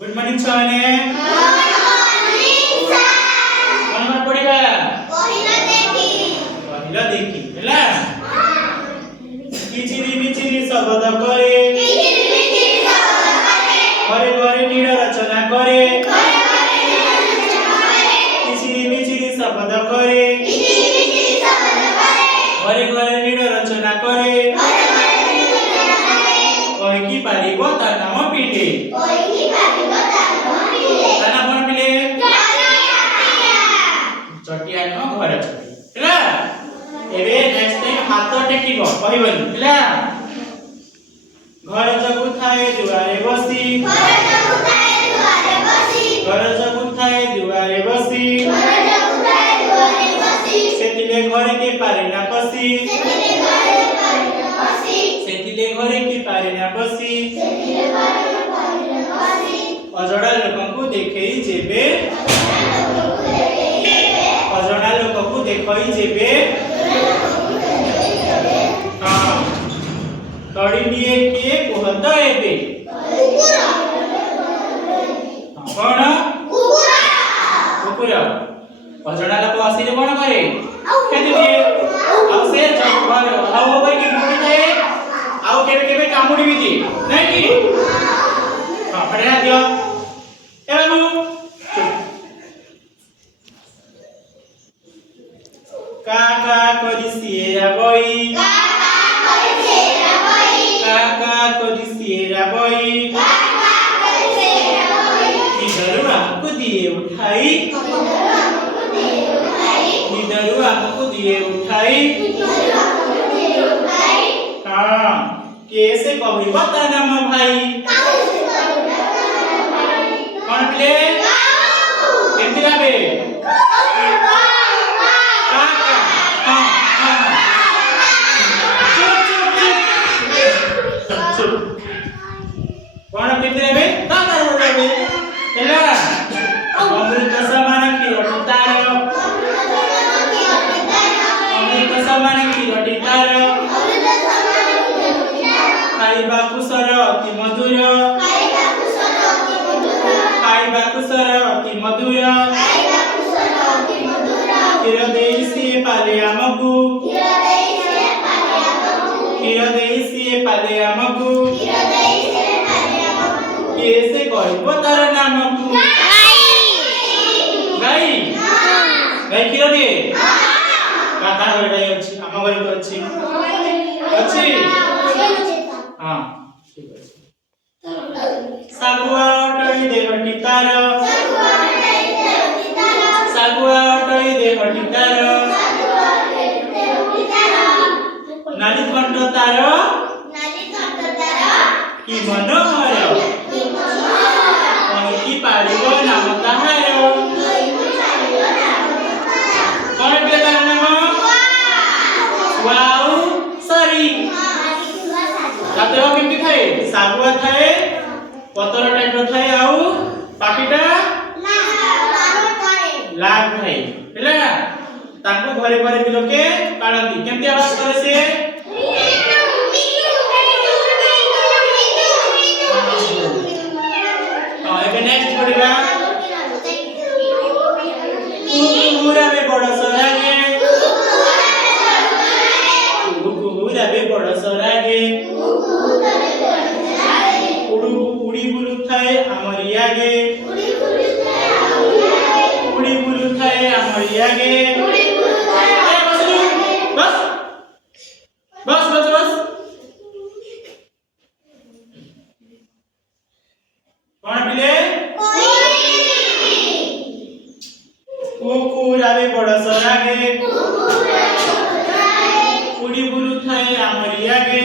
good morning छाने good morning sir मन पड़िबा पहिला देखी ହେଲା किचिरी मिचिरी शब्द करे घरे घरे नीड़ रचना करे किचिरी मिचिरी शब्द करे घरे घरे नीड़ रचना करे कहि की पारिबो ता नाम पिले ता नाम कोन पिले चटिया न घर चटी ହେଲା एबे नेक्स्ट टाइम हाथ टेकिबो कहिबनी ହେଲା घर जगु थाए दुआरे बसी घर जगु थाए दुआरे बसी सेतिले घरे के पारे ना पसी सेतिले घरे के पारे ना पसी अजड़ा लोकंकु देखई जेबे अजड़ा लोकंकु देखई जेबे हां तड़ी निये के कहत एबे कोन कुकुर अजड़ा लोक आसीले कोन करे केते दिए आ से घर हाउ ओवर की मुड़ी थाए आउ केबे केबे कामुडी भी दिए नै की हां पढ़ा दियो ए बाबू काका करी सिएरा बई काका करी सिएरा बई निदरु हमको दिए उठाई निदरु हमको दिए उठाई हां कैसे कहबी बता नाम भाई कौन प्ले केमती लाबे काका हां हां चुप कौन केमती लाबे काका लाबे हेला अमृत समान खीरटी तार अमृत समान खीरटी तार खाइबा कुसर अति मधुर खाइबा कुसर अति मधुर क्षीर देई सिए पाले आमकु क्षीर देई सिए पाले आमकु कैसे कहबो तार नामकु गाई गाई क्षीर दिए काका घरे गाई अछि आम घरे तो अछि अछि हां ठीक अछि सागुआ टई देहटी तार सागुआ टई देहटी तार नाली कंठ तार की मनोहर की पारिबो नाम ताहार कोन पिले तार नाम वाउ सरी ताते केमती थाए सागुआ थाए पतर टाइप थाए आउ पाटीटा लाग थाए हैला ताको घरे घरे बिलोके पाळंती केमती आवाज करे से एबे नेक्स्ट पढिबा कुकुरा बे बड़ सरागे कुकुरा बे बड़ सरागे उड़ी बुलु थाए हमरी आगे उड़ी बुलु थाए हमरी आगे बस बस बस बस कौन पिले कुकुरा बे बड़ सरागे उड़ी बुलु थाए हमरी आगे